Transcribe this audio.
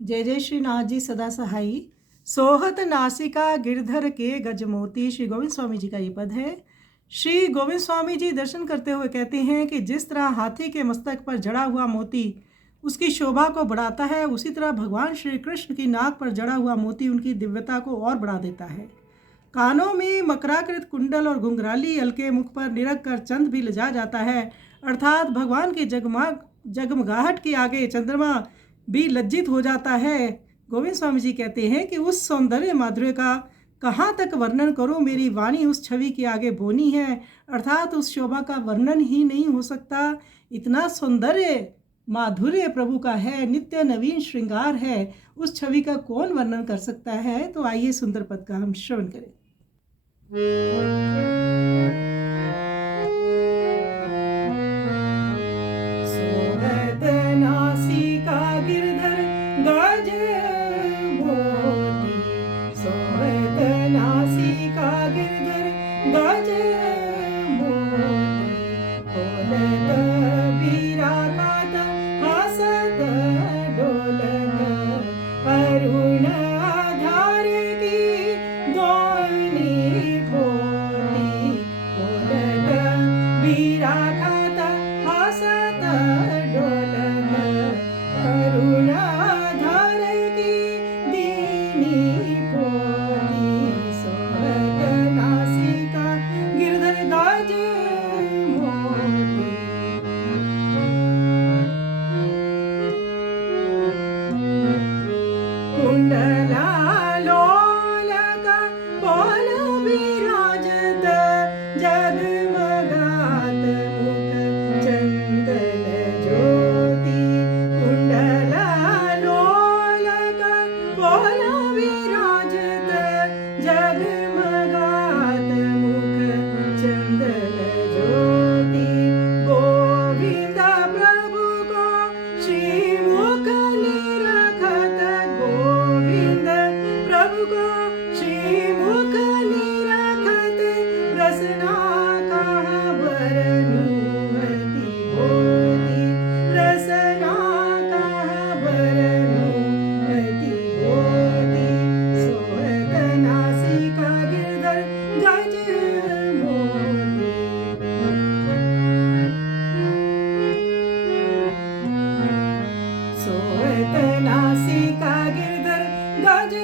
जय जय श्री नाथ जी सदा सहाई। सोहत नासिका गिरधर के गजमोती। श्री गोविंद स्वामी जी का ये पद है। श्री गोविंद स्वामी जी दर्शन करते हुए कहते हैं कि जिस तरह हाथी के मस्तक पर जड़ा हुआ मोती उसकी शोभा को बढ़ाता है, उसी तरह भगवान श्री कृष्ण की नाक पर जड़ा हुआ मोती उनकी दिव्यता को और बढ़ा देता है। कानों में मकराकृत कुंडल और घुंघराली हल्के मुख पर निरख कर चंद भी लजा जाता है, अर्थात भगवान की जगमगाहट के आगे चंद्रमा भी लज्जित हो जाता है। गोविंद स्वामी जी कहते हैं कि उस सौंदर्य माधुर्य का कहाँ तक वर्णन करूं, मेरी वाणी उस छवि के आगे बोनी है, अर्थात उस शोभा का वर्णन ही नहीं हो सकता। इतना सौंदर्य माधुर्य प्रभु का है, नित्य नवीन श्रृंगार है, उस छवि का कौन वर्णन कर सकता है। तो आइए सुंदर पद का हम श्रवण करें। सोहत नासिका गिरधर गज मोती, सोहत नासिका गिरधर गज मोती, बोलत विरागात हसत डोलत, अरुण आधार की दोनी पोती, बोलत विरागात हसत डोलत, अरुण आधार की दीनी पोती, सोहत नासिका गिरधर गज मोती। कुंडला लोलक पोल विराजत, जगमगात मुख चंदन ज्योति, कुंडला लोलक पोल विराजत, जगमगात मुख चंदन ज्योति, गोविंद प्रभु को श्रीमुख निरखत, गोविंद प्रभु को श्रीमुख निरखत, रसना कहाँ बरनूं अति बोधी, रसना कहाँ बरनूं अति बोधी, सोहत नासिका गिरधर गज मोती। सोहत नासिका गिरधर गज